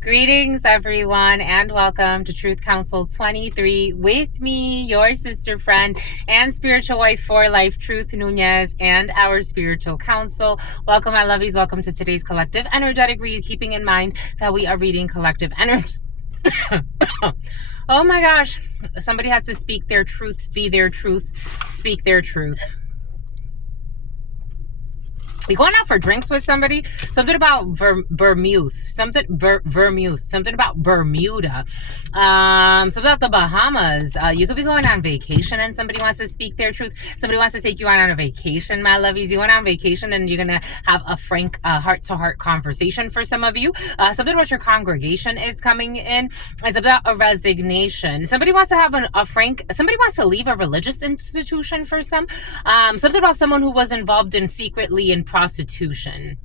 Greetings, everyone, and welcome to Truth Council 23 with me, your sister friend and spiritual wife for life, Truth Nunez, and our spiritual council. Welcome, my lovies. Welcome to today's collective energetic read, keeping in mind that we are reading collective energy. Oh my gosh. Somebody has to speak their truth, be their truth, speak their truth. You going out for drinks with somebody? Something about Vermouth. Something about Bermuda. Something about the Bahamas. You could be going on vacation and somebody wants to speak their truth. Somebody wants to take you on a vacation, my lovies. You went on vacation and you're going to have a frank heart-to-heart conversation for some of you. Something about your congregation is coming in. It's about a resignation. Somebody wants to have somebody wants to leave a religious institution for some. Something about someone who was involved secretly in prostitution.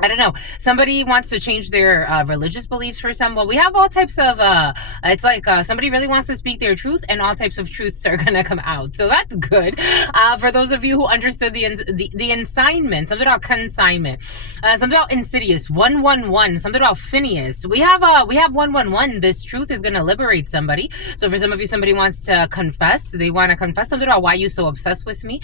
I don't know. Somebody wants to change their religious beliefs for some. Well, we have all types of, it's like somebody really wants to speak their truth and all types of truths are going to come out. So that's good. For those of you who understood the assignment, something about consignment, something about insidious, 111, something about Phineas. We have 111. This truth is going to liberate somebody. So for some of you, somebody wants to confess. They want to confess something about why you're so obsessed with me.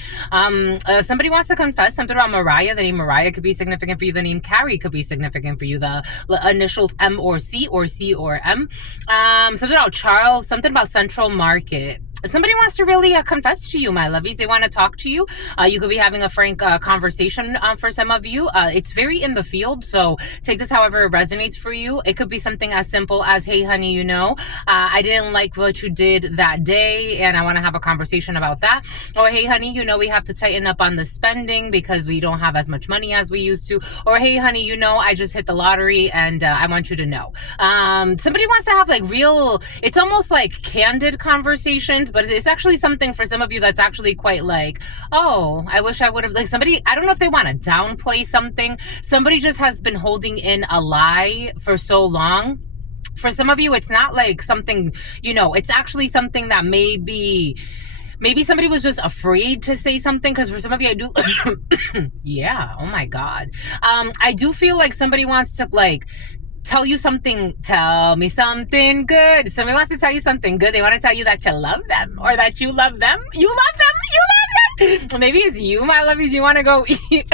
Somebody wants to confess something about Mariah. The name Mariah could be significant for you. The name Carrie could be significant for you. The initials M or C or M. Something about Charles, something about Central Market. Somebody wants to really confess to you, my lovies. They want to talk to you. You could be having a frank conversation for some of you. It's very in the field, so take this however it resonates for you. It could be something as simple as, hey, honey, I didn't like what you did that day, and I want to have a conversation about that. Or, hey, honey, we have to tighten up on the spending because we don't have as much money as we used to. Or, hey, honey, I just hit the lottery, and I want you to know. Somebody wants to have it's almost like candid conversations, but it's actually something for some of you that's actually quite like, oh, I wish I would have, somebody, I don't know if they want to downplay something. Somebody just has been holding in a lie for so long. For some of you, it's not like something, it's actually something that maybe somebody was just afraid to say something, because for some of you, I do, yeah, oh my God. I do feel like somebody wants to tell you something, tell me something good. Somebody wants to tell you something good. They want to tell you that you love them or that you love them. You love them. Maybe it's you, my lovies. You want to go eat.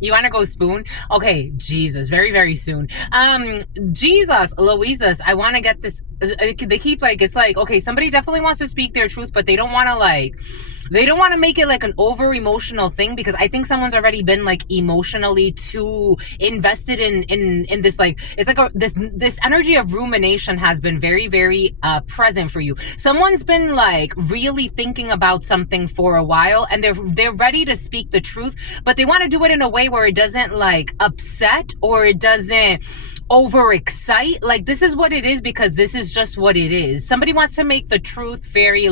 You want to go spoon? Okay, Jesus, very, very soon. Jesus, Louisa's, I want to get this. They keep it's okay, somebody definitely wants to speak their truth, but they don't want to they don't want to make it an over emotional thing, because I think someone's already been emotionally too invested in this, it's this energy of rumination has been very, very present for you. Someone's been really thinking about something for a while, and they're ready to speak the truth, but they want to do it in a way where it doesn't upset or it doesn't overexcite. This is what it is because this is just what it is. Somebody wants to make the truth very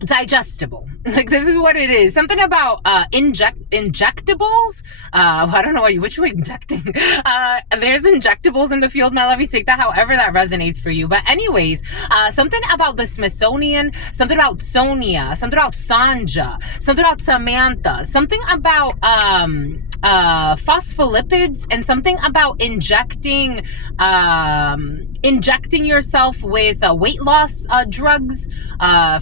digestible. This is what it is. Something about injectables. I don't know which way injecting. There's injectables in the field, my lovies. Take that however that resonates for you. But anyways, something about the Smithsonian, something about Sonia, something about Sanja, something about Samantha, something about phospholipids, and something about injecting yourself with weight loss drugs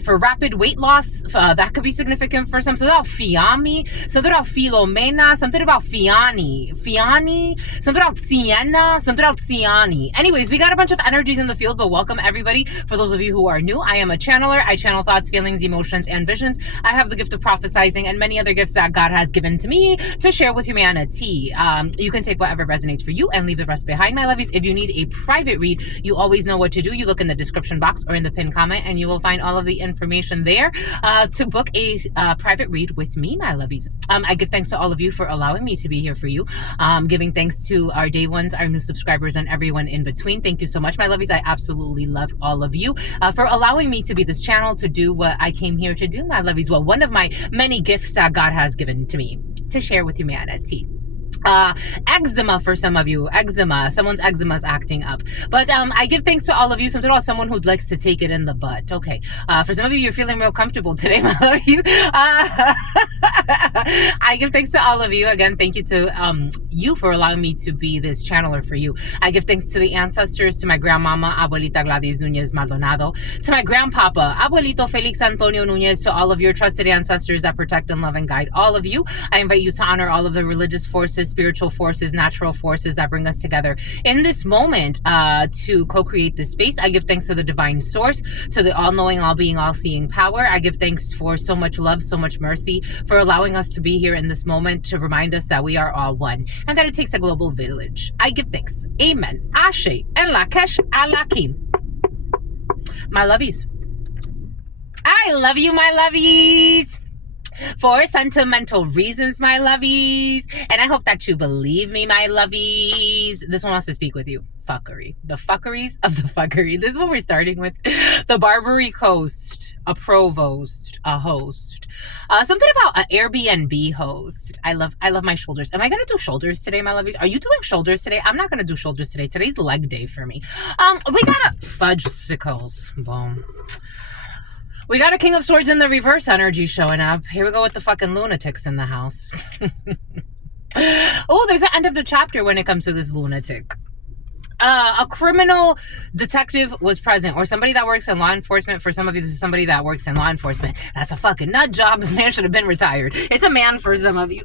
for rapid weight loss. That could be significant for some. Something about Fiami, something about Filomena, something about Fiani, something about Sienna, something about Siani. Anyways, we got a bunch of energies in the field, but welcome everybody. For those of you who are new, I am a channeler. I channel thoughts, feelings, emotions, and visions. I have the gift of prophesizing and many other gifts that God has given to me to share with humanity. You can take whatever resonates for you and leave the rest behind, my lovies. If you need a private read, you always know what to do. You look in the description box or in the pinned comment, and you will find all of the information there to book a private read with me, my lovies. I give thanks to all of you for allowing me to be here for you. Giving thanks to our day ones, our new subscribers, and everyone in between. Thank you so much, my lovies. I absolutely love all of you for allowing me to be this channel, to do what I came here to do, my lovies. Well, one of my many gifts that God has given to me to share with humanity. Eczema for some of you. Eczema. Someone's eczema is acting up. But I give thanks to all of you. Something about someone who likes to take it in the butt. Okay. For some of you, you're feeling real comfortable today, my lovies. I give thanks to all of you. Again, thank you to you for allowing me to be this channeler for you. I give thanks to the ancestors, to my grandmama, Abuelita Gladys Nunez Maldonado, to my grandpapa, Abuelito Felix Antonio Nunez, to all of your trusted ancestors that protect and love and guide all of you. I invite you to honor all of the religious forces, spiritual forces, natural forces that bring us together in this moment to co-create this space. I give thanks to the divine source, to the all-knowing, all-being, all-seeing power. I give thanks for so much love, so much mercy, for allowing us to be here in this moment to remind us that we are all one and that it takes a global village. I give thanks. Amen. Ashe and Lakesh Alakin. My lovies. I love you, my lovies. For sentimental reasons, my lovies. And I hope that you believe me, my lovies. This one wants to speak with you. Fuckery. The fuckeries of the fuckery. This is what we're starting with. The Barbary Coast. A provost. A host. Something about an Airbnb host. I love my shoulders. Am I going to do shoulders today, my lovies? Are you doing shoulders today? I'm not going to do shoulders today. Today's leg day for me. We got a fudgesicles. Boom. We got a King of Swords in the reverse energy showing up. Here we go with the fucking lunatics in the house. Oh, there's an end of the chapter when it comes to this lunatic. A criminal detective was present, or somebody that works in law enforcement. For some of you, this is somebody that works in law enforcement. That's a fucking nut job. This man should have been retired. It's a man for some of you.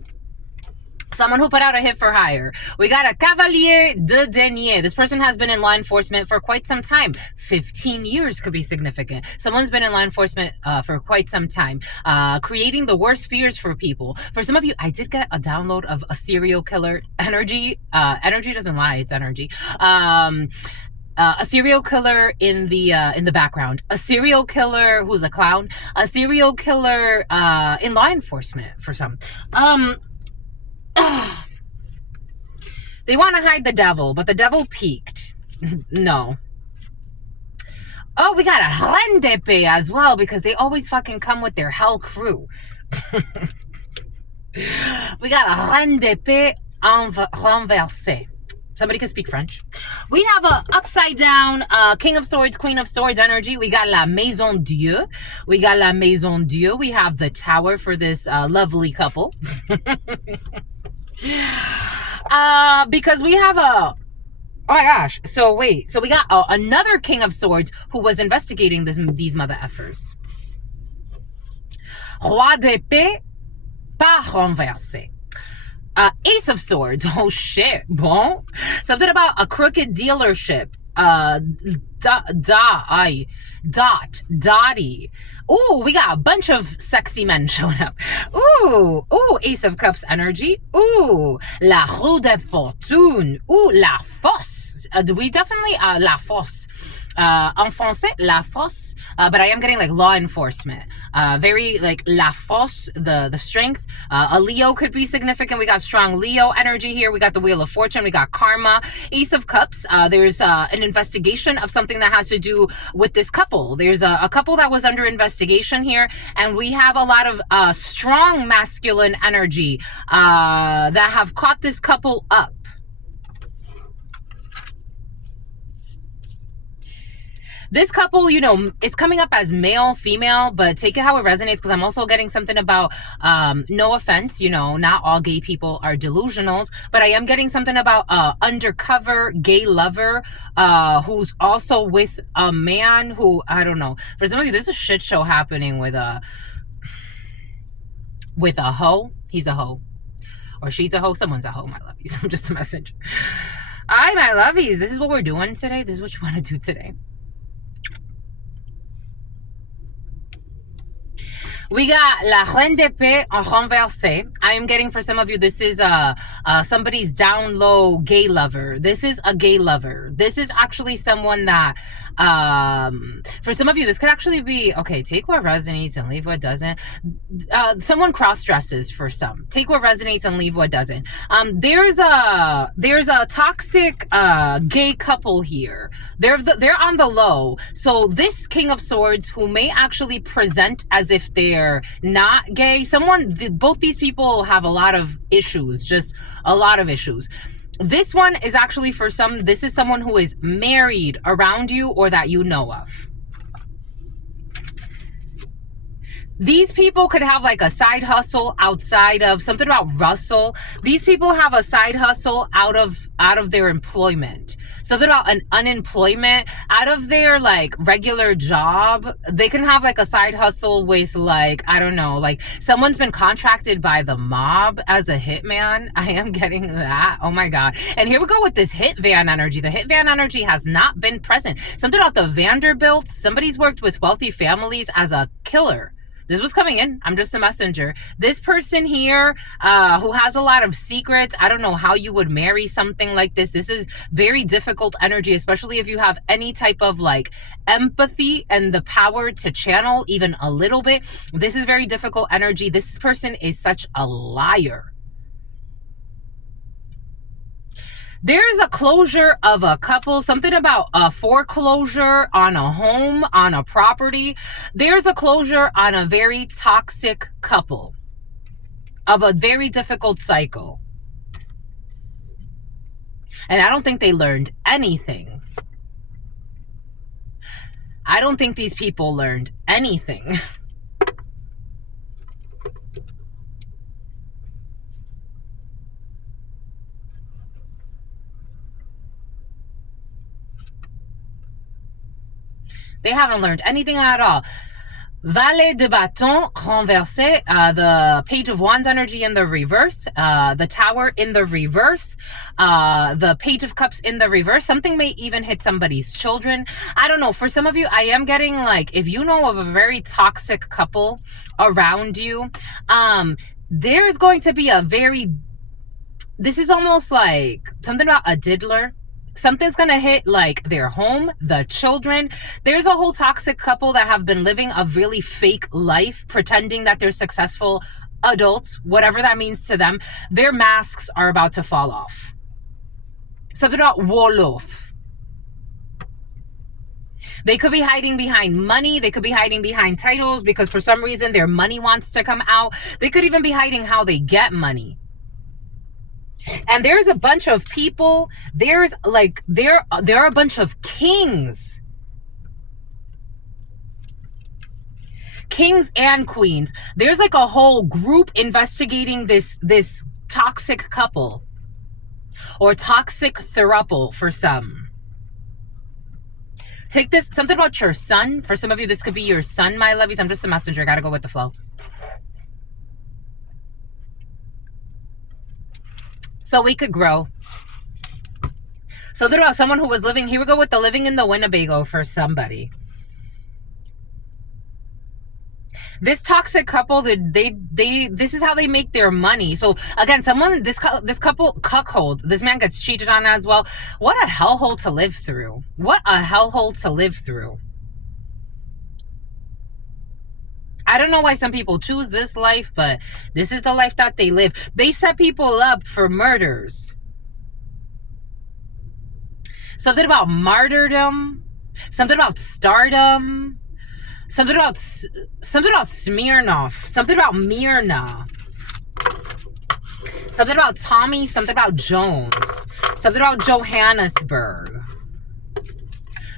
Someone who put out a hit for hire. We got a Cavalier de Denier. This person has been in law enforcement for quite some time. 15 years could be significant. Someone's been in law enforcement for quite some time. Creating the worst fears for people. For some of you, I did get a download of a serial killer energy. Energy doesn't lie, it's energy. A serial killer in the background. A serial killer who's a clown. A serial killer in law enforcement for some. They want to hide the devil, but the devil peaked. No. Oh, we got a rendepe as well, because they always fucking come with their hell crew. We got a rendepe renversé. Somebody can speak French. We have a upside down King of Swords, Queen of Swords energy. We got La Maison Dieu. We got La Maison Dieu. We have the Tower for this lovely couple. Because we have oh my gosh. So wait. So we got another King of Swords who was investigating these mother effers. Roi d'épée, pas renversé. Ace of Swords. Oh shit. Bon. Something about a crooked dealership. Dottie. Ooh, we got a bunch of sexy men showing up. Ooh, Ace of Cups energy. Ooh, La Roue de Fortune. Ooh, La Fosse. We definitely, La Fosse. En français, La Fosse. But I am getting like law enforcement. Very like La Fosse, the strength. A Leo could be significant. We got strong Leo energy here. We got the Wheel of Fortune. We got Karma. Ace of Cups. There's an investigation of something that has to do with this couple. There's a couple that was under investigation here. And we have a lot of strong masculine energy that have caught this couple up. This couple, you know, it's coming up as male, female, but take it how it resonates, because I'm also getting something about, no offense, you know, not all gay people are delusionals, but I am getting something about undercover gay lover who's also with a man who, I don't know. For some of you, there's a shit show happening with a hoe. He's a hoe. Or she's a hoe. Someone's a hoe, my lovies. I'm just a message. Hi, my lovies. This is what we're doing today. This is what you want to do today. We got La Reine d'Épée en renversé. I am getting, for some of you, this is somebody's down low gay lover. This is a gay lover. This is actually someone that, for some of you, this could actually be, okay, take what resonates and leave what doesn't. Someone cross-dresses for some. Take what resonates and leave what doesn't. There's a toxic gay couple here. They're on the low. So this King of Swords, who may actually present as if they're they're not gay. Both these people have a lot of issues, just a lot of issues. This one is actually this is someone who is married around you or that you know of. These people could have like a side hustle outside of something about Russell. These people have a side hustle out of their employment. Something about an unemployment out of their like regular job. They can have like a side hustle with like, I don't know, like someone's been contracted by the mob as a hitman. I am getting that. Oh my God. And here we go with this hit van energy. The hit van energy has not been present. Something about the Vanderbilts. Somebody's worked with wealthy families as a killer. This was coming in. I'm just a messenger. This person here who has a lot of secrets. I don't know how you would marry something like this. This is very difficult energy, especially if you have any type of like empathy and the power to channel even a little bit. This is very difficult energy. This person is such a liar. There's a closure of a couple, something about a foreclosure on a home, on a property. There's a closure on a very toxic couple of a very difficult cycle. And I don't think they learned anything. I don't think these people learned anything. They haven't learned anything at all. Valet de bâton renversé, the Page of Wands energy in the reverse, the Tower in the reverse, the Page of Cups in the reverse. Something may even hit somebody's children. I don't know. For some of you, I am getting like, if you know of a very toxic couple around you, there's going to be this is almost like something about a diddler. Something's going to hit like their home, the children. There's a whole toxic couple that have been living a really fake life, pretending that they're successful adults, whatever that means to them. Their masks are about to fall off. Something about Wolof. They could be hiding behind money. They could be hiding behind titles because for some reason their money wants to come out. They could even be hiding how they get money. And there's a bunch of people, there are a bunch of kings and queens. There's like a whole group investigating this toxic couple or toxic throuple for some. Take this, something about your son. For some of you, this could be your son, my lovies. I'm just a messenger. I gotta go with the flow. So we could grow. Something about someone who was living, here we go with the living in the Winnebago for somebody. This toxic couple, this is how they make their money. So again, this couple cuckold, this man gets cheated on as well. What a hellhole to live through. What a hellhole to live through. I don't know why some people choose this life, but this is the life that they live. They set people up for murders. Something about martyrdom. Something about stardom. Something about Smirnoff. Something about Myrna. Something about Tommy. Something about Jones. Something about Johannesburg.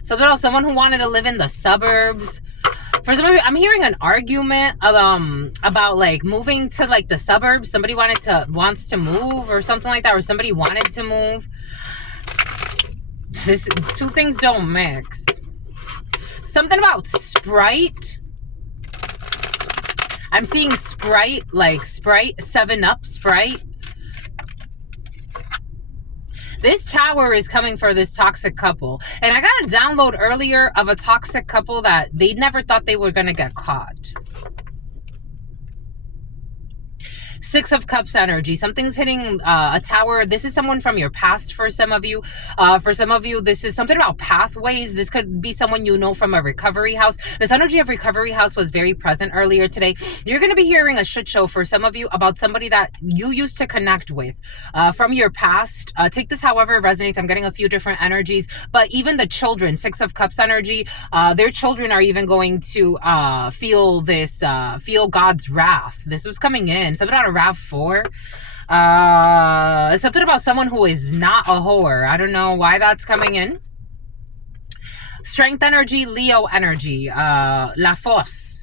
Something about someone who wanted to live in the suburbs. For some of you, I'm hearing an argument about like moving to like the suburbs. Somebody wants to move or something like that, or somebody wanted to move. Two things don't mix. Something about Sprite. I'm seeing Sprite, like Sprite, 7-Up Sprite. This tower is coming for this toxic couple. And I got a download earlier of a toxic couple that they never thought they were going to get caught. Six of Cups energy. Something's hitting a tower. This is someone from your past for some of you. For some of you, this is something about pathways. This could be someone you know from a recovery house. This energy of recovery house was very present earlier today. You're going to be hearing a shit show for some of you about somebody that you used to connect with from your past. Take this however it resonates. I'm getting a few different energies, but even the children, Six of Cups energy, their children are even going to feel this, feel God's wrath. This was coming in. Something about a RAV4. Something about someone who is not a whore. I don't know why that's coming in. Strength energy, Leo energy, La Fosse.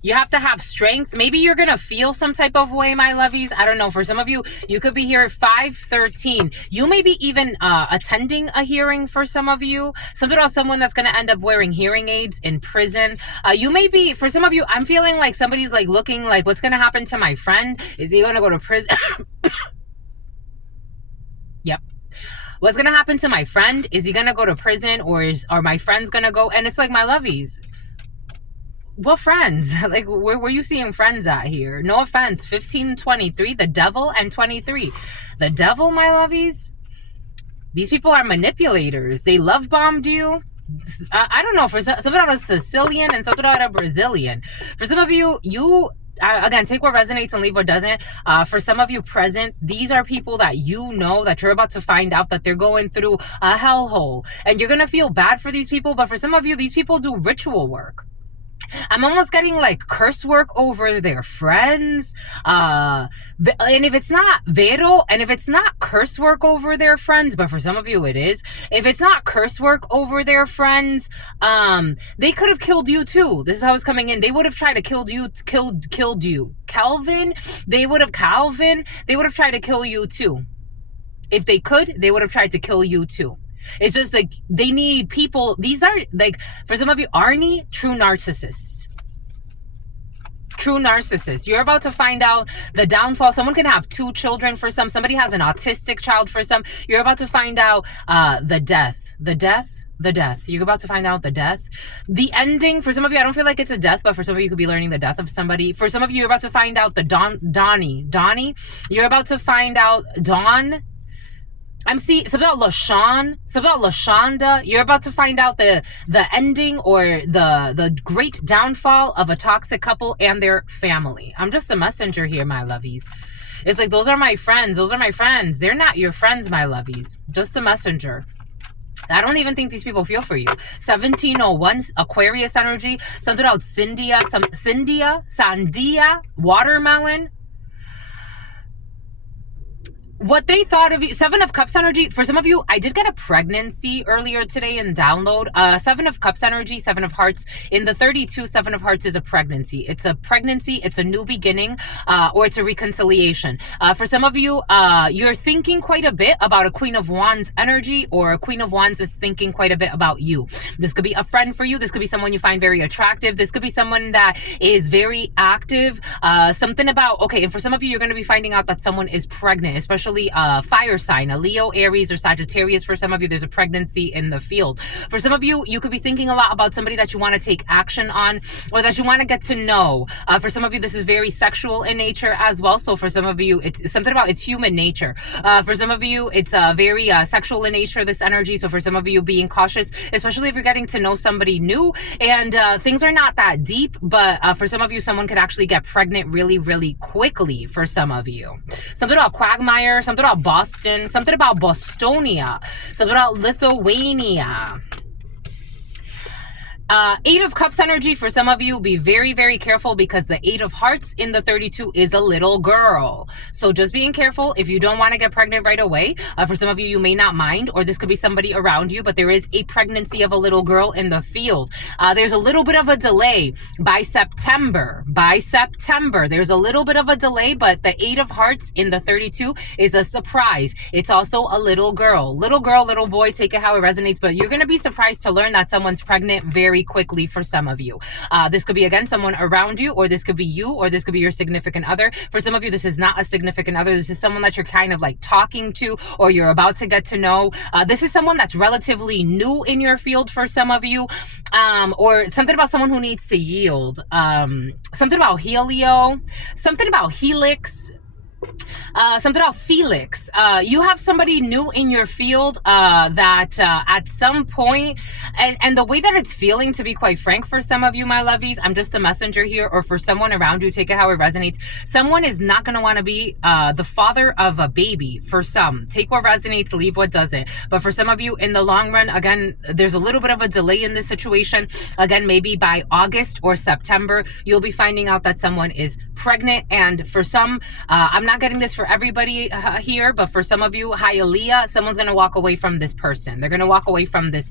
You have to have strength. Maybe you're going to feel some type of way, my lovies. I don't know. For some of you, you could be here at 513. You may be even attending a hearing for some of you. Something about someone that's going to end up wearing hearing aids in prison. You may be, for some of you, I'm feeling like somebody's like looking like, what's going to happen to my friend? Is he going to go to prison? Yep. What's going to happen to my friend? Is he going to go to prison, or are my friends going to go? And it's like, my lovies, what friends? Like, where were you seeing friends at here? No offense. 15, 23, the devil, and 23. The devil, my lovies. These people are manipulators. They love bombed you. I don't know. For something about a Sicilian and something about a Brazilian. For some of you, again, take what resonates and leave what doesn't. For some of you present, these are people that you know that you're about to find out that they're going through a hellhole. And you're going to feel bad for these people. But for some of you, these people do ritual work. I'm almost getting like curse work over their friends. And if it's not vero, and if it's not curse work over their friends, but for some of you it is, if it's not curse work over their friends, they could have killed you too. This is how it's coming in. They would have tried to killed you. Calvin, they would have tried to kill you too. If they could, they would have tried to kill you too. It's just like they need people. These are like, for some of you, Arnie, true narcissists. True narcissist. You're about to find out the downfall. Someone can have 2 children for some. Somebody has an autistic child for some. You're about to find out the death. You're about to find out the death. The ending, for some of you, I don't feel like it's a death, but for some of you, you could be learning the death of somebody. For some of you, you're about to find out the Donnie. You're about to find out Dawn. I'm seeing something about LaShawn, something about LaShonda. You're about to find out the ending or the great downfall of a toxic couple and their family. I'm just a messenger here, my lovies. It's like, those are my friends. They're not your friends, my lovies. Just a messenger. I don't even think these people feel for you. 1701, Aquarius energy. Something about Sandia, watermelon. What they thought of you. 7 of Cups energy. For some of you, I did get a pregnancy earlier today in download. 7 of Cups energy, 7 of Hearts. In the 32, 7 of Hearts is a pregnancy. It's a pregnancy. It's a new beginning, or it's a reconciliation. For some of you, you're thinking quite a bit about a Queen of Wands energy, or a Queen of Wands is thinking quite a bit about you. This could be a friend for you. This could be someone you find very attractive. This could be someone that is very active. Something about, okay, and for some of you, you're going to be finding out that someone is pregnant, especially fire sign, a Leo, Aries, or Sagittarius. For some of you, there's a pregnancy in the field. For some of you, you could be thinking a lot about somebody that you want to take action on, or that you want to get to know. For some of you, this is very sexual in nature as well. So for some of you, it's something about, it's human nature. For some of you, it's very sexual in nature, this energy. So for some of you, being cautious, especially if you're getting to know somebody new and things are not that deep. But for some of you, someone could actually get pregnant really, really quickly for some of you. Something about Quagmire, something about Boston, something about Bostonia, something about Lithuania. 8 of Cups energy. For some of you, be very, very careful, because the 8 of Hearts in the 32 is a little girl. So just being careful if you don't want to get pregnant right away. For some of you, you may not mind, or this could be somebody around you, but there is a pregnancy of a little girl in the field. There's a little bit of a delay by September. There's a little bit of a delay, but the 8 of Hearts in the 32 is a surprise. It's also a little girl, little boy, take it how it resonates, but you're going to be surprised to learn that someone's pregnant very quickly for some of you. This could be, again, someone around you, or this could be you, or this could be your significant other. For some of you, this is not a significant other. This is someone that you're kind of like talking to, or you're about to get to know. This is someone that's relatively new in your field for some of you, or something about someone who needs to yield. Something about Helio, something about Helix. Something about Felix. You have somebody new in your field that at some point, and the way that it's feeling, to be quite frank, for some of you, my lovies, I'm just the messenger here, or for someone around you, take it how it resonates. Someone is not going to want to be the father of a baby. For some, take what resonates, leave what doesn't. But for some of you, in the long run, again, there's a little bit of a delay in this situation. Again, maybe by August or September, you'll be finding out that someone is pregnant. And for some, I'm not getting this for everybody here, but for some of you, Hialeah, someone's going to walk away from this person. They're going to walk away from this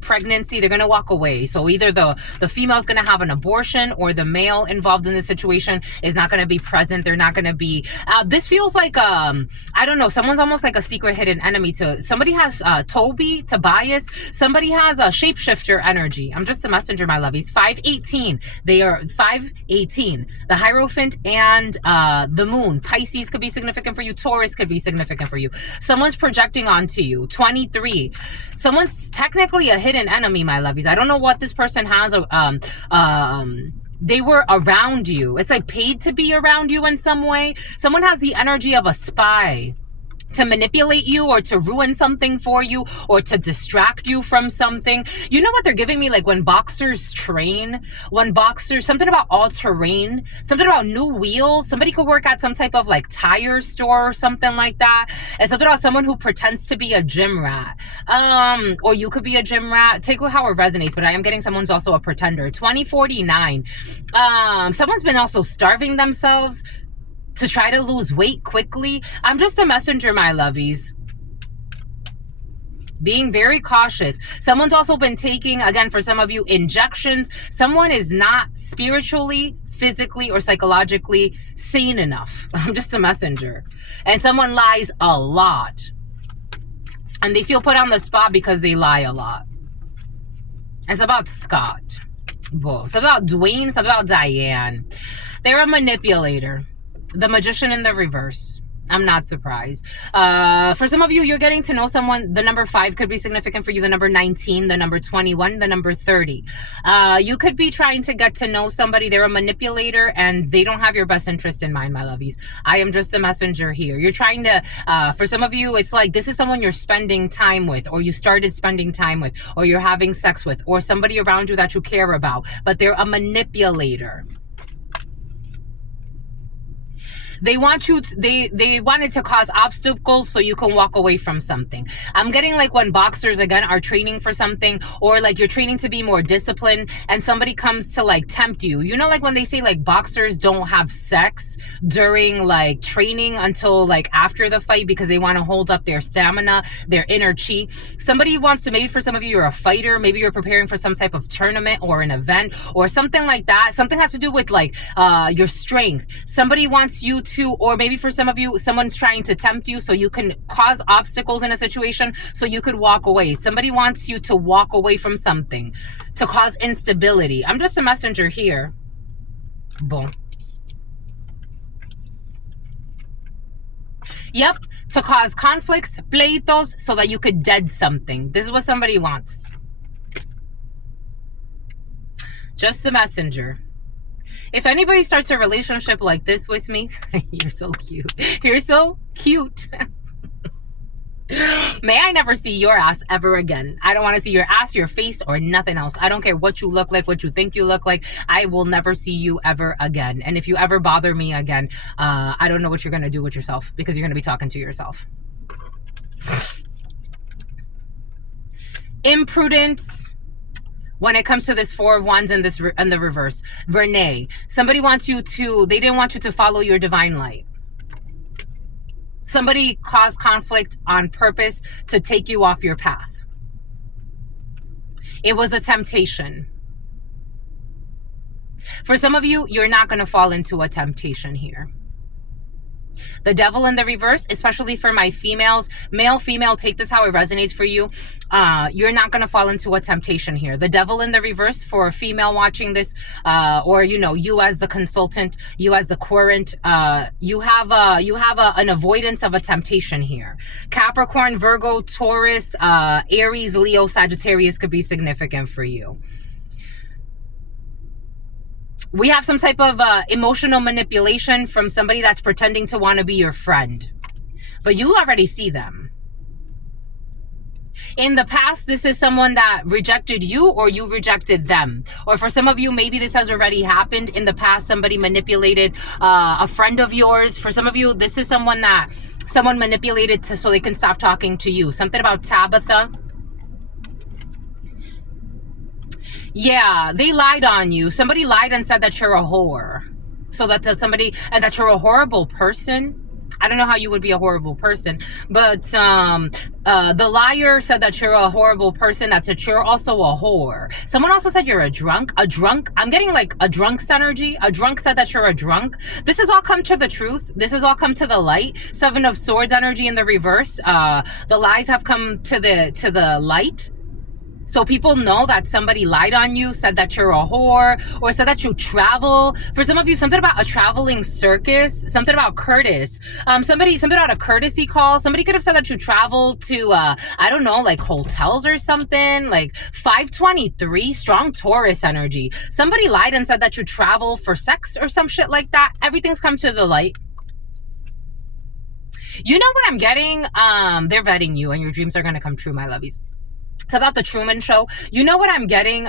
pregnancy. They're going to walk away. So either the female's going to have an abortion, or the male involved in this situation is not going to be present. They're not going to be, this feels like, I don't know, someone's almost like a secret hidden enemy to, somebody has Tobias, somebody has a shapeshifter energy. I'm just a messenger, my lovies. 518. They are 518. The Hierophant and the moon. Pisces could be significant for you. Taurus could be significant for you. Someone's projecting onto you. 23. Someone's technically a hidden enemy, my lovies. I don't know what this person has. They were around you. It's like paid to be around you in some way. Someone has the energy of a spy to manipulate you, or to ruin something for you, or to distract you from something. You know what they're giving me? Like when boxers train, something about all terrain, something about new wheels. Somebody could work at some type of like tire store or something like that. And something about someone who pretends to be a gym rat. Or you could be a gym rat. Take how it resonates, but I am getting someone's also a pretender. 2049. Someone's been also starving themselves to try to lose weight quickly. I'm just a messenger, my lovies. Being very cautious. Someone's also been taking, again, for some of you, injections. Someone is not spiritually, physically, or psychologically sane enough. I'm just a messenger. And someone lies a lot. And they feel put on the spot because they lie a lot. It's about Scott. It's about Dwayne. It's about Diane. They're a manipulator. The Magician in the reverse. I'm not surprised. For some of you, you're getting to know someone. The number 5 could be significant for you. The number 19, the number 21, the number 30. You could be trying to get to know somebody. They're a manipulator and they don't have your best interest in mind, my lovies. I am just a messenger here. You're trying to, for some of you, it's like this is someone you're spending time with, or you started spending time with, or you're having sex with, or somebody around you that you care about, but they're a manipulator. They want you to, they wanted to cause obstacles so you can walk away from something. I'm getting like when boxers, again, are training for something, or like you're training to be more disciplined and somebody comes to like tempt you. You know, like when they say like boxers don't have sex during like training until like after the fight because they want to hold up their stamina, their inner chi. Somebody wants to, maybe for some of you, you're a fighter. Maybe you're preparing for some type of tournament or an event or something like that. Something has to do with like your strength. Somebody wants you to, or maybe for some of you, someone's trying to tempt you so you can cause obstacles in a situation so you could walk away. Somebody wants you to walk away from something to cause instability. I'm just a messenger here. Boom. Yep, to cause conflicts, pleitos, so that you could dead something. This is what somebody wants. Just the messenger. If anybody starts a relationship like this with me, you're so cute. You're so cute. May I never see your ass ever again. I don't want to see your ass, your face, or nothing else. I don't care what you look like, what you think you look like. I will never see you ever again. And if you ever bother me again, I don't know what you're going to do with yourself, because you're going to be talking to yourself. Imprudence. When it comes to this 4 of Wands and this and the reverse, Renee, somebody wants you to, they didn't want you to follow your divine light. Somebody caused conflict on purpose to take you off your path. It was a temptation. For some of you, you're not going to fall into a temptation here. The devil in the reverse, especially for my females, male, female, take this how it resonates for you. You're not going to fall into a temptation here. The devil in the reverse for a female watching this, or, you know, you as the consultant, you as the querent, you have an avoidance of a temptation here. Capricorn, Virgo, Taurus, Aries, Leo, Sagittarius could be significant for you. We have some type of emotional manipulation from somebody that's pretending to want to be your friend. But you already see them. In the past, this is someone that rejected you or you rejected them. Or for some of you, maybe this has already happened. In the past, somebody manipulated a friend of yours. For some of you, this is someone manipulated so they can stop talking to you. Something about Tabitha. Yeah, they lied on you. Somebody lied and said that you're a whore. So that's somebody, and that you're a horrible person. I don't know how you would be a horrible person, but the liar said that you're a horrible person, that you're also a whore. Someone also said you're a drunk. I'm getting like a drunk's energy. A drunk said that you're a drunk. This has all come to the truth. This has all come to the light. Seven of Swords energy in the reverse. The lies have come to the light. So people know that somebody lied on you, said that you're a whore, or said that you travel. For some of you, something about a traveling circus, something about Curtis. Something about a courtesy call. Somebody could have said that you travel to, I don't know, like hotels or something. Like 523, strong Taurus energy. Somebody lied and said that you travel for sex or some shit like that. Everything's come to the light. You know what I'm getting? They're vetting you and your dreams are going to come true, my lovies. It's about the Truman Show. You know what I'm getting?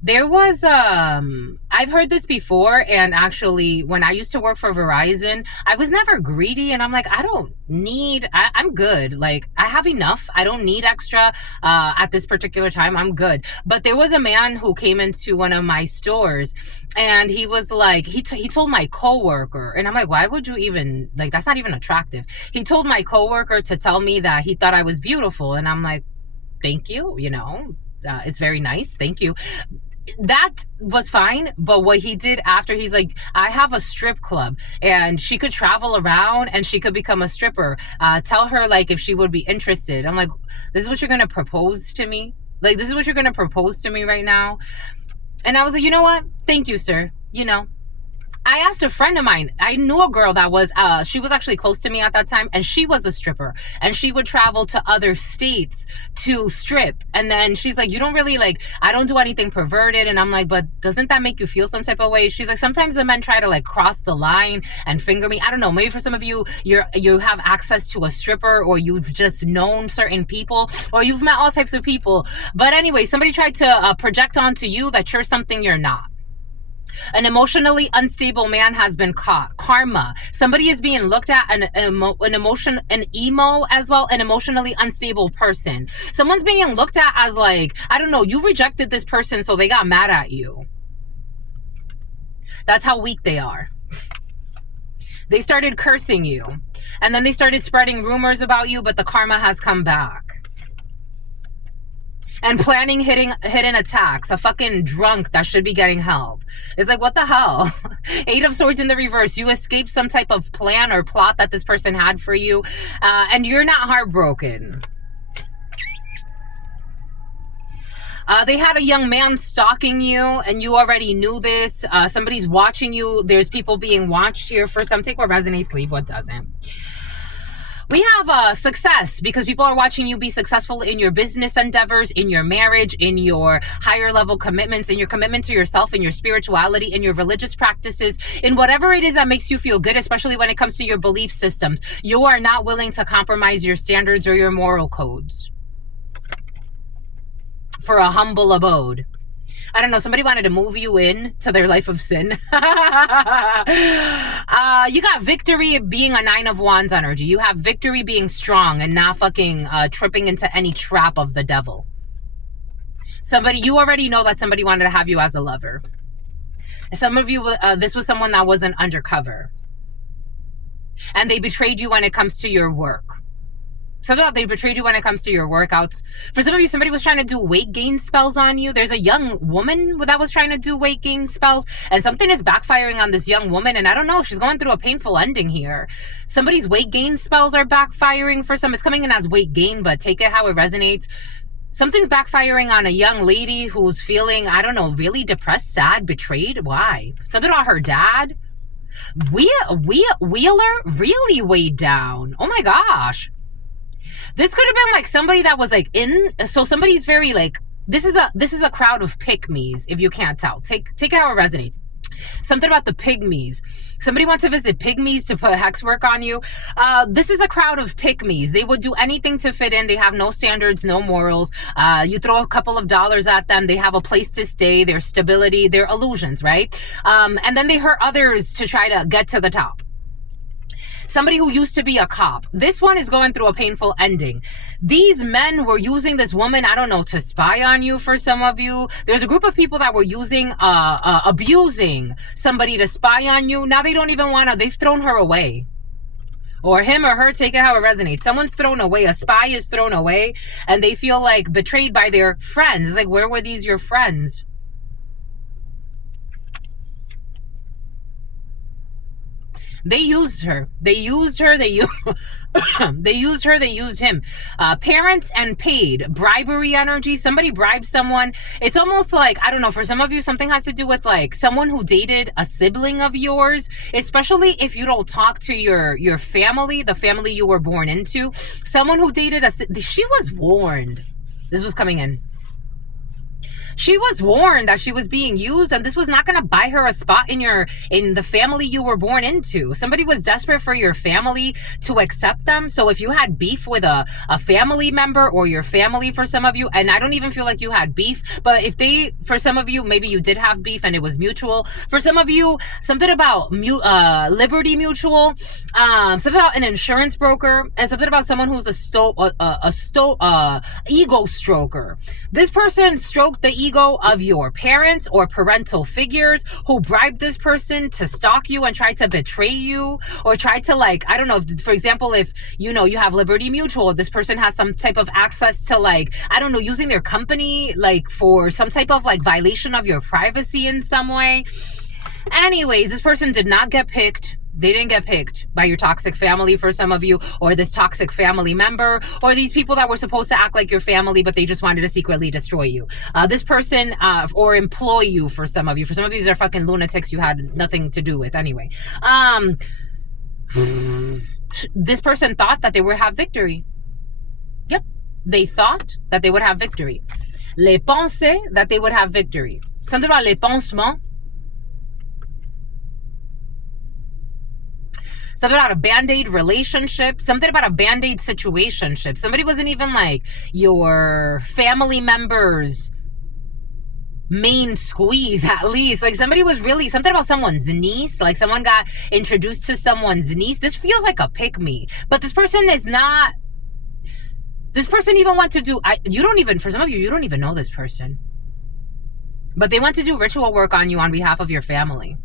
There was, I've heard this before, and actually, when I used to work for Verizon, I was never greedy, and I'm like, I'm good. Like, I have enough. I don't need extra at this particular time. I'm good. But there was a man who came into one of my stores, and he was like, he told my coworker, and I'm like, why would you even, like, that's not even attractive. He told my coworker to tell me that he thought I was beautiful, and I'm like, thank you, it's very nice, thank you. That was fine, but what he did after, he's like, I have a strip club and she could travel around and she could become a stripper. Tell her, like, if she would be interested. I'm like, this is what you're gonna propose to me? Like, this is what you're gonna propose to me right now? And I was like, you know what, thank you, sir. I asked a friend of mine, I knew a girl that was, she was actually close to me at that time, and she was a stripper, and she would travel to other states to strip. And then she's like, you don't really, like, I don't do anything perverted. And I'm like, but doesn't that make you feel some type of way? She's like, sometimes the men try to, like, cross the line and finger me. I don't know, maybe for some of you, you have access to a stripper, or you've just known certain people, or you've met all types of people. But anyway, somebody tried to project onto you that you're something you're not. An emotionally unstable man has been caught. Karma. Somebody is being looked at, an emo as well, an emotionally unstable person. Someone's being looked at as, like, I don't know, you rejected this person, so they got mad at you. That's how weak they are. They started cursing you, and then they started spreading rumors about you, but the karma has come back. And planning hidden attacks. A fucking drunk that should be getting help. It's like, what the hell? 8 of Swords in the reverse. You escaped some type of plan or plot that this person had for you. And you're not heartbroken. They had a young man stalking you, and you already knew this. Somebody's watching you. There's people being watched here. For some, take what resonates, leave what doesn't. We have success, because people are watching you be successful in your business endeavors, in your marriage, in your higher level commitments, in your commitment to yourself, in your spirituality, in your religious practices, in whatever it is that makes you feel good, especially when it comes to your belief systems. You are not willing to compromise your standards or your moral codes for a humble abode. I don't know, somebody wanted to move you in to their life of sin. You got victory being a 9 of Wands energy. You have victory being strong and not fucking tripping into any trap of the devil. You already know that somebody wanted to have you as a lover. Some of you, this was someone that wasn't undercover. And they betrayed you when it comes to your work. They betrayed you when it comes to your workouts. For some of you, somebody was trying to do weight gain spells on you. There's a young woman that was trying to do weight gain spells, and something is backfiring on this young woman, and I don't know, she's going through a painful ending here. Somebody's weight gain spells are backfiring for some. It's coming in as weight gain, but take it how it resonates. Something's backfiring on a young lady who's feeling, I don't know, really depressed, sad, betrayed. Why? Something about her dad. Wheeler really weighed down. Oh my gosh. This could have been like somebody that was like so somebody's very like This is a crowd of pick-me's, if you can't tell. Take it how it resonates. Something about the pygmies. Somebody wants to visit pygmies to put hex work on you. This is a crowd of pygmies. They would do anything to fit in. They have no standards, no morals. You throw a couple of dollars at them. They have a place to stay, their stability, their illusions, right? And then they hurt others to try to get to the top. Somebody who used to be a cop. This one is going through a painful ending. These men were using this woman, I don't know, to spy on you for some of you. There's a group of people that were using, abusing somebody to spy on you. Now they don't even want to, they've thrown her away. Or him or her, take it how it resonates. Someone's thrown away, a spy is thrown away, and they feel like betrayed by their friends. It's like, where were these your friends? They used her. They used her. They used they used her. They used him. Parents and paid. Bribery energy. Somebody bribed someone. It's almost like, I don't know, for some of you, something has to do with like someone who dated a sibling of yours, especially if you don't talk to your family, the family you were born into. Someone who dated she was warned. This was coming in. She was warned that she was being used, and this was not going to buy her a spot in the family you were born into. Somebody was desperate for your family to accept them. So if you had beef with a family member or your family, for some of you, and I don't even feel like you had beef, but if for some of you, maybe you did have beef and it was mutual. For some of you, something about Liberty Mutual, something about an insurance broker, and something about someone who's ego stroker. This person stroked the ego of your parents or parental figures who bribed this person to stalk you and try to betray you, or try to, like, I don't know, for example, if you have Liberty Mutual, this person has some type of access to, like, I don't know, using their company like for some type of like violation of your privacy in some way. Anyways, this person did not get picked. They didn't get picked by your toxic family, for some of you, or this toxic family member, or these people that were supposed to act like your family, but they just wanted to secretly destroy you. This person, or employ you, for some of you. For some of you, these are fucking lunatics you had nothing to do with anyway. This person thought that they would have victory. Yep. They thought that they would have victory. Les pensaient that they would have victory. Something about les pansements. Something about a Band-Aid relationship. Something about a Band-Aid situationship. Somebody wasn't even like your family member's main squeeze, at least. Like somebody was really, something about someone's niece. Like someone got introduced to someone's niece. This feels like a pick-me. But this person is not, this person even went to do, for some of you, you don't even know this person. But they went to do ritual work on you on behalf of your family.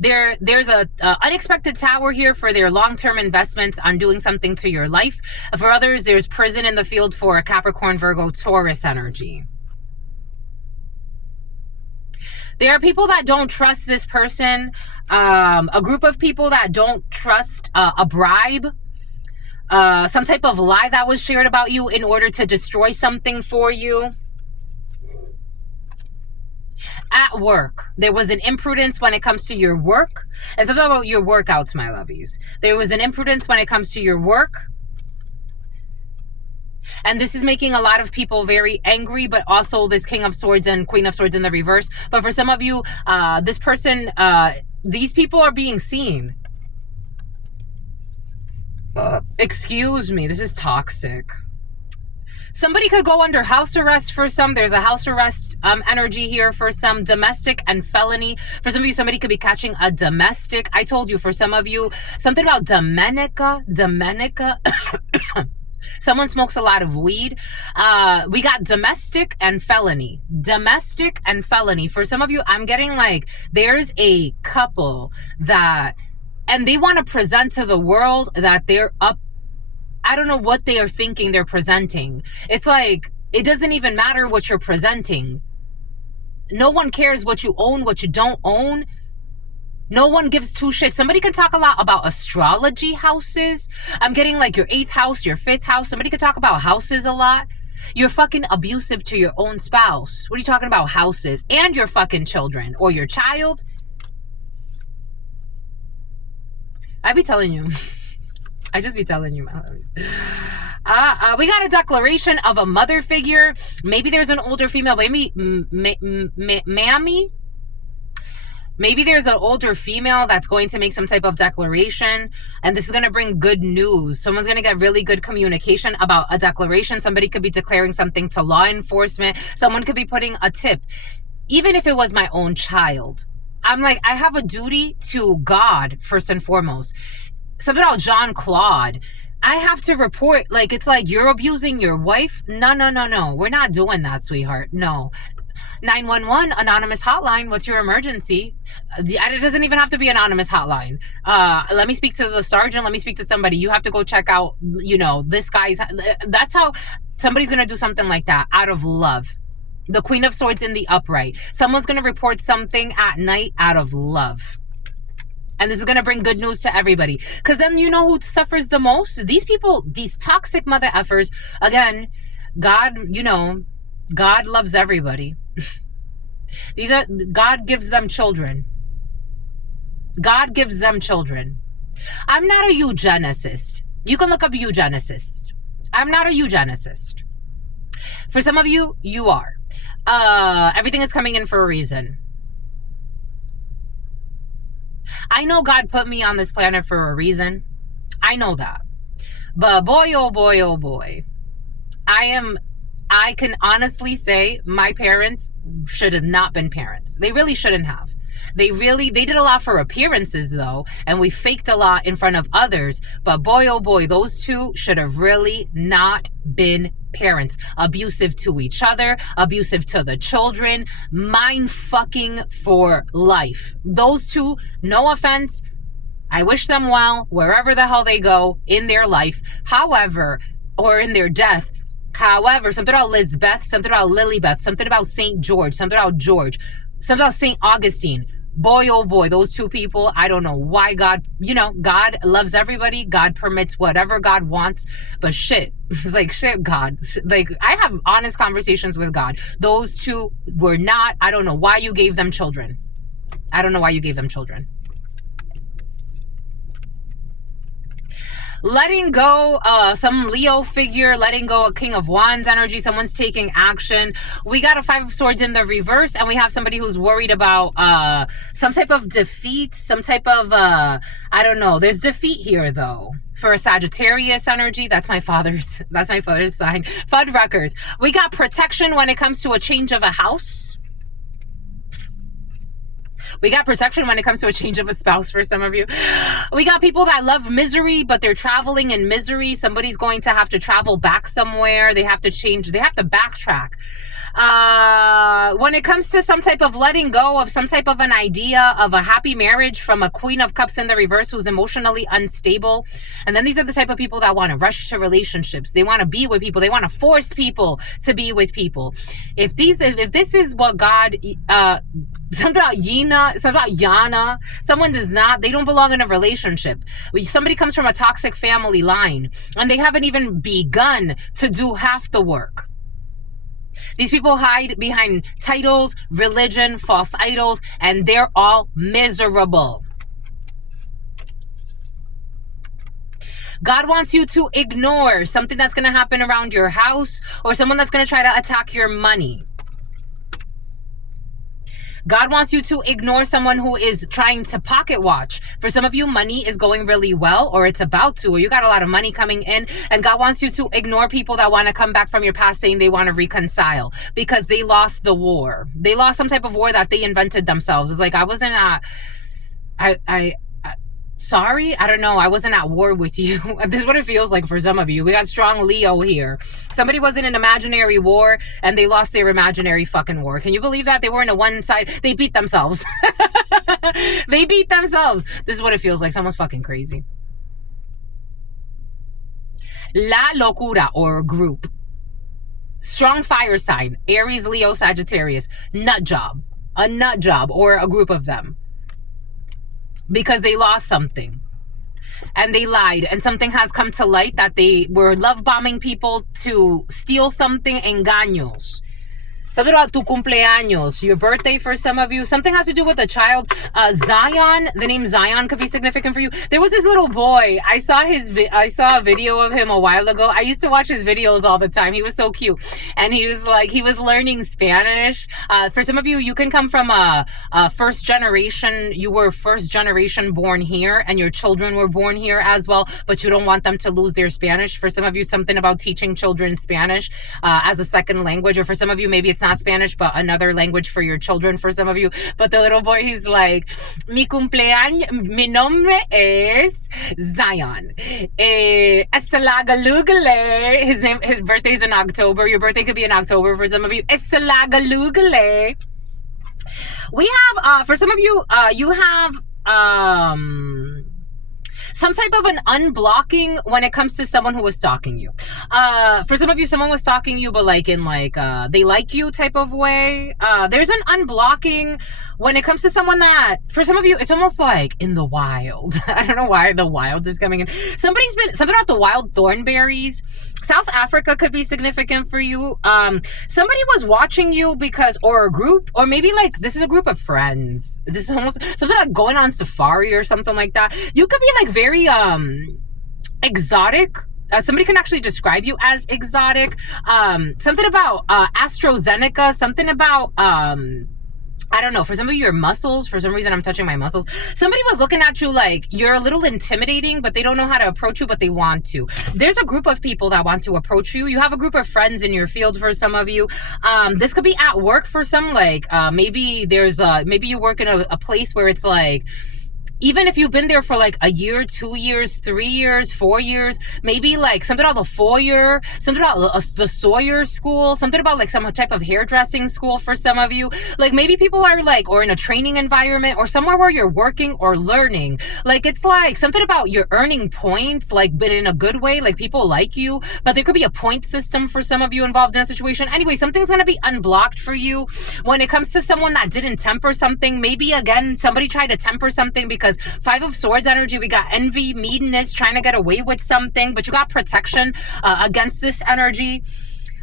There's a unexpected tower here for their long-term investments on doing something to your life. For others, there's prison in the field for a Capricorn, Virgo, Taurus energy. There are people that don't trust this person. A group of people that don't trust a bribe. Some type of lie that was shared about you in order to destroy something for you. At work, there was an imprudence when it comes to your work. And something about your workouts, my lovies. There was an imprudence when it comes to your work. And this is making a lot of people very angry, but also this King of Swords and Queen of Swords in the reverse. But for some of you, this person, these people are being seen. Excuse me, this is toxic. Somebody could go under house arrest for some. There's a house arrest energy here for some. Domestic and felony. For some of you, somebody could be catching a domestic. I told you, for some of you, something about Dominica. Someone smokes a lot of weed. We got domestic and felony. Domestic and felony. For some of you, I'm getting like there's a couple that, and they want to present to the world that they're up. I don't know what they are thinking they're presenting. It's like, it doesn't even matter what you're presenting. No one cares what you own, what you don't own. No one gives two shits. Somebody can talk a lot about astrology houses. I'm getting like your 8th house, your 5th house. Somebody could talk about houses a lot. You're fucking abusive to your own spouse. What are you talking about? Houses and your fucking children or your child. I be telling you. I just be telling you, We got a declaration of a mother figure. Maybe there's an older female, maybe mammy. Maybe there's an older female that's going to make some type of declaration, and this is going to bring good news. Someone's going to get really good communication about a declaration. Somebody could be declaring something to law enforcement. Someone could be putting a tip. Even if it was my own child, I'm like, I have a duty to God first and foremost. Something about Jean-Claude. I have to report, like, it's like, you're abusing your wife? No. We're not doing that, sweetheart. No. 911 anonymous hotline. What's your emergency? It doesn't even have to be anonymous hotline. Let me speak to the sergeant. Let me speak to somebody. You have to go check out, this guy's. That's how somebody's going to do something like that out of love. The Queen of Swords in the upright. Someone's going to report something at night out of love. And this is going to bring good news to everybody. Because then you know who suffers the most? These people, these toxic mother effers. Again, God, God loves everybody. God gives them children. God gives them children. I'm not a eugenicist. You can look up eugenicists. I'm not a eugenicist. For some of you, you are. Everything is coming in for a reason. I know God put me on this planet for a reason. I know that. But boy, oh boy, I can honestly say my parents should have not been parents. They really shouldn't have. They did a lot for appearances though, and we faked a lot in front of others. But boy, oh boy, those two should have really not been parents. Abusive to each other, abusive to the children, mind fucking for life. Those two, no offense, I wish them well wherever the hell they go in their life. However, or in their death. However, something about Lizbeth, something about Lilybeth, something about St. George, something about George, something about St. Augustine. Boy, oh boy, those two people, I don't know why God, God loves everybody. God permits whatever God wants. But shit, it's like, shit, God. Like, I have honest conversations with God. Those two were not, I don't know why you gave them children. I don't know why you gave them children. Letting go, some Leo figure, letting go a King of Wands energy. Someone's taking action. We got a Five of Swords in the reverse, and we have somebody who's worried about some type of defeat, some type of, I don't know. There's defeat here, though. For a Sagittarius energy, that's my father's sign. Fuddruckers. We got protection when it comes to a change of a house. We got protection when it comes to a change of a spouse for some of you. We got people that love misery, but they're traveling in misery. Somebody's going to have to travel back somewhere. They have to change. They have to backtrack. When it comes to some type of letting go of some type of an idea of a happy marriage from a Queen of Cups in the reverse who's emotionally unstable. And then these are the type of people that want to rush to relationships. They want to be with people. They want to force people to be with people. If this is what God, something about Yana, someone does not, they don't belong in a relationship. Somebody comes from a toxic family line and they haven't even begun to do half the work. These people hide behind titles, religion, false idols, and they're all miserable. God wants you to ignore something that's going to happen around your house or someone that's going to try to attack your money. God wants you to ignore someone who is trying to pocket watch. For some of you, money is going really well, or it's about to, or you got a lot of money coming in, and God wants you to ignore people that want to come back from your past saying they want to reconcile because they lost the war. They lost some type of war that they invented themselves. It's like, I wasn't sorry, I don't know. I wasn't at war with you. This is what it feels like for some of you. We got strong Leo here. Somebody was in an imaginary war and they lost their imaginary fucking war. Can you believe that? They were in a one side. They beat themselves. They beat themselves. This is what it feels like. Someone's fucking crazy. La Locura or group. Strong fire sign. Aries, Leo, Sagittarius. Nut job. A nut job or a group of them. Because they lost something and they lied and something has come to light that they were love bombing people to steal something, engaños. Something about tu cumpleaños, your birthday for some of you. Something has to do with a child. Zion, the name Zion could be significant for you. There was this little boy. I saw a video of him a while ago. I used to watch his videos all the time. He was so cute. And he was learning Spanish. For some of you, you can come from a first generation. You were first generation born here and your children were born here as well, but you don't want them to lose their Spanish. For some of you, something about teaching children Spanish as a second language, or for some of you, maybe it's not Spanish, but another language for your children for some of you. But the little boy, he's like, mi nombre es Zion. Esalagalugale. His birthday's in October. Your birthday could be in October for some of you. Esalagalugale. We have, for some of you, you have, some type of an unblocking when it comes to someone who was stalking you. For some of you, someone was stalking you, but like in like, they like you type of way. There's an unblocking when it comes to someone that, for some of you, it's almost like in the wild. I don't know why the wild is coming in. Something about the wild thornberries. South Africa could be significant for you. Somebody was watching you because, or a group, or maybe like, this is a group of friends. This is almost something like going on safari or something like that. You could be like very, exotic. Somebody can actually describe you as exotic. Something about, AstraZeneca, something about, I don't know, for some of your muscles, for some reason I'm touching my muscles. Somebody was looking at you like you're a little intimidating, but they don't know how to approach you, but they want to. There's a group of people that want to approach you. You have a group of friends in your field for some of you. This could be at work for some, like maybe you work in a place where it's like, even if you've been there for like a year, 2 years, 3 years, 4 years, maybe like something about the foyer, something about the Sawyer school, something about like some type of hairdressing school for some of you. Like maybe people are like, or in a training environment or somewhere where you're working or learning. Like it's like something about you're earning points, like, but in a good way, like people like you, but there could be a point system for some of you involved in a situation. Anyway, something's going to be unblocked for you when it comes to someone that didn't temper something. Maybe again, somebody tried to temper something because Five of Swords energy, we got envy, meanness, trying to get away with something, but you got protection against this energy.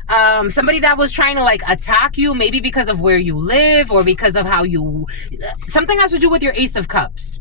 Somebody that was trying to like attack you, maybe because of where you live or because of how you, something has to do with your Ace of Cups.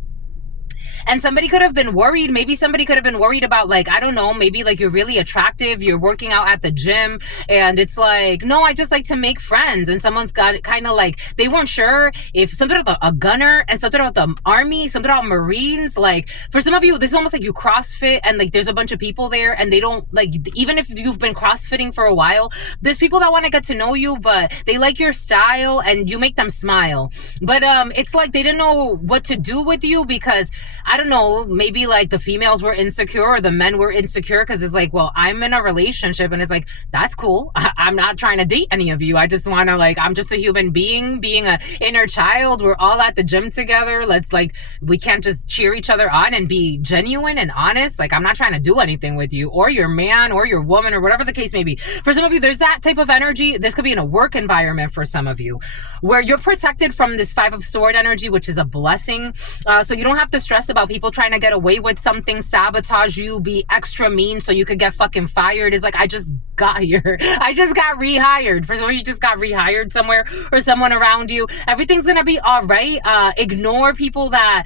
And somebody could have been worried. Maybe somebody could have been worried about like, I don't know, maybe like you're really attractive. You're working out at the gym and it's like, no, I just like to make friends. And someone's got kind of like, they weren't sure if something about a gunner and something about the army, something about Marines. Like for some of you, this is almost like you CrossFit and like there's a bunch of people there and they don't like, even if you've been CrossFitting for a while, there's people that want to get to know you, but they like your style and you make them smile. But it's like they didn't know what to do with you because I don't know, maybe like the females were insecure or the men were insecure because it's like, well, I'm in a relationship and it's like, that's cool. I'm not trying to date any of you. I just want to like, I'm just a human being, being an inner child. We're all at the gym together. Let's like, we can't just cheer each other on and be genuine and honest. Like, I'm not trying to do anything with you or your man or your woman or whatever the case may be. For some of you, there's that type of energy. This could be in a work environment for some of you where you're protected from this Five of Sword energy, which is a blessing. So you don't have to stress about people trying to get away with something, sabotage you, be extra mean so you could get fucking fired. Is like, I just got here. I just got rehired. For some of you, just got rehired somewhere or someone around you. Everything's going to be all right. Ignore people that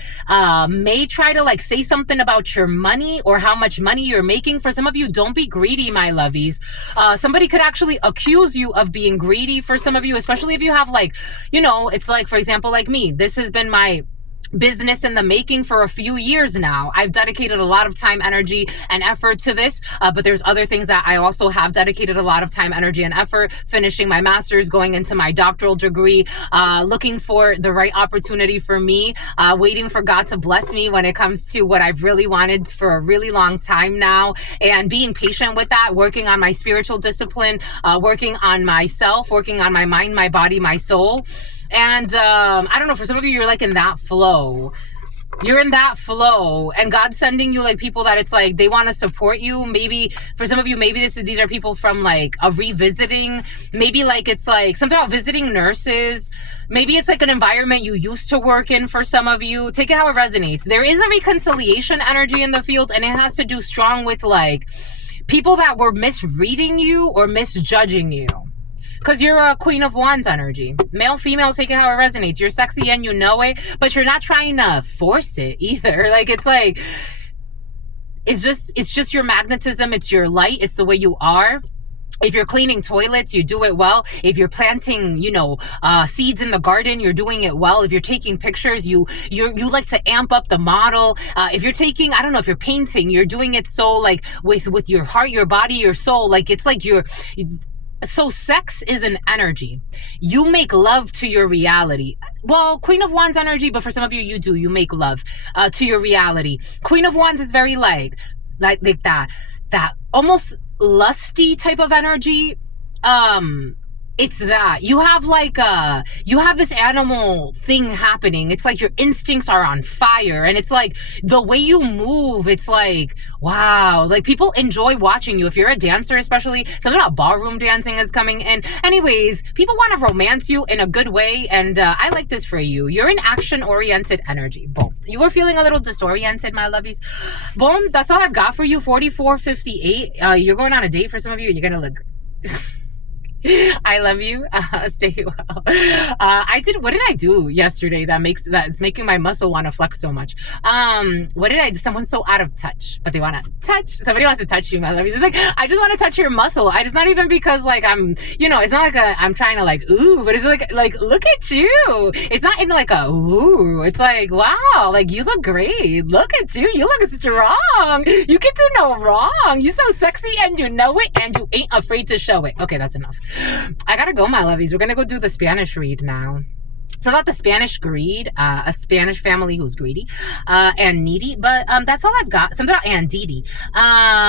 may try to like say something about your money or how much money you're making. For some of you, don't be greedy, my lovies. Somebody could actually accuse you of being greedy for some of you, especially if you have like, you know, it's like, for example, like me, this has been my business in the making for a few years now. I've dedicated a lot of time, energy, and effort to this, but there's other things that I also have dedicated a lot of time, energy, and effort, finishing my master's, going into my doctoral degree, looking for the right opportunity for me, waiting for God to bless me when it comes to what I've really wanted for a really long time now, and being patient with that, working on my spiritual discipline, working on myself, working on my mind, my body, my soul. And I don't know, for some of you, you're like in that flow. You're in that flow and God's sending you like people that it's like they want to support you. Maybe for some of you, maybe these are people from like a revisiting. Maybe like it's like something about visiting nurses. Maybe it's like an environment you used to work in for some of you. Take it how it resonates. There is a reconciliation energy in the field and it has to do strong with like people that were misreading you or misjudging you. because you're a Queen of Wands energy. Male, female, take it how it resonates. You're sexy and you know it, but you're not trying to force it either. It's just your magnetism. It's your light. It's the way you are. If you're cleaning toilets, you do it well. If you're planting, seeds in the garden, you're doing it well. If you're taking pictures, you like to amp up the model. If you're taking, I don't know, if you're painting, you're doing it so like with your heart, your body, your soul. Like it's like so sex is an energy. You make love to your reality. Well, Queen of Wands energy, but for some of you, you make love to your reality. Queen of Wands is very like that almost lusty type of energy. It's that you have this animal thing happening. It's like your instincts are on fire, and it's like the way you move, it's like, wow, like people enjoy watching you. If you're a dancer, especially, something about ballroom dancing is coming in. Anyways, people want to romance you in a good way, and I like this for you. You're an action-oriented energy. Boom. You were feeling a little disoriented, my lovies. Boom. That's all I've got for you. 4458. You're going on a date for some of you. You're gonna look I love you. Stay well. What did I do yesterday that's making my muscle want to flex so much? What did I do? Someone's so out of touch, but they want to touch. Somebody wants to touch you, my love. It's like, I just want to touch your muscle. It's not even because like I'm, it's not like I'm trying to like, ooh, but it's like, look at you. It's not in like a, ooh, it's like, wow, like you look great. Look at you. You look strong. You can do no wrong. You're so sexy and you know it and you ain't afraid to show it. Okay, that's enough. I gotta go, my lovies. We're gonna go do the Spanish read now. It's about the Spanish greed, a Spanish family who's greedy and needy. But that's all I've got. Something about Andidi,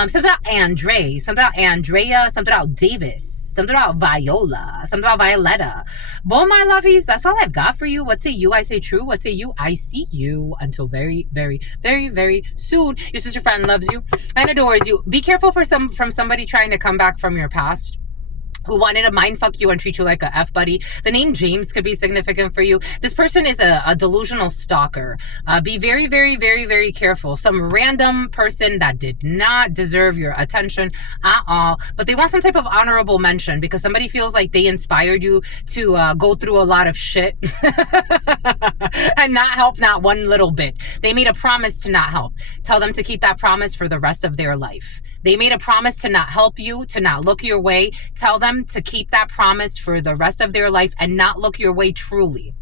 something about Andre, something about Andrea, something about Davis, something about Viola, something about Violetta. Boy, my lovies, that's all I've got for you. What say you? I say true. What say you? I see you. Until very, very, very, very soon. Your sister friend loves you and adores you. Be careful from somebody trying to come back from your past, who wanted to mindfuck you and treat you like a F-buddy. The name James could be significant for you. This person is a delusional stalker. Be very, very, very, very careful. Some random person that did not deserve your attention at all, but they want some type of honorable mention because somebody feels like they inspired you to go through a lot of shit and not help not one little bit. They made a promise to not help. Tell them to keep that promise for the rest of their life. They made a promise to not help you, to not look your way. Tell them to keep that promise for the rest of their life and not look your way truly.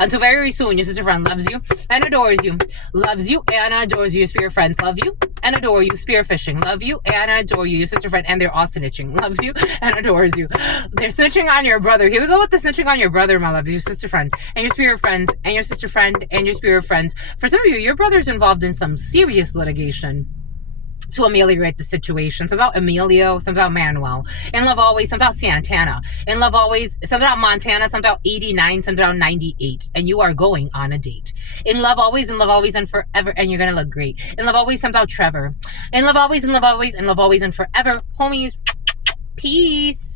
Until very soon, your sister friend loves you and adores you. Loves you and adores you. Your spirit friends love you and adore you. Spear fishing, love you and adore you. Your sister friend, and they're all snitching. Loves you and adores you. They're snitching on your brother. Here we go with the snitching on your brother, my love. Your sister friend and your spirit friends and your sister friend and your spirit friends. For some of you, your brother's involved in some serious litigation to ameliorate the situation. Something about Emilio, something about Manuel. In love always, something about Santana. In love always, something about Montana, something about 89, something about 98. And you are going on a date. In love always, and forever, and you're gonna look great. In love always, something about Trevor. In love always, and love always, and love always, and forever. Homies, peace.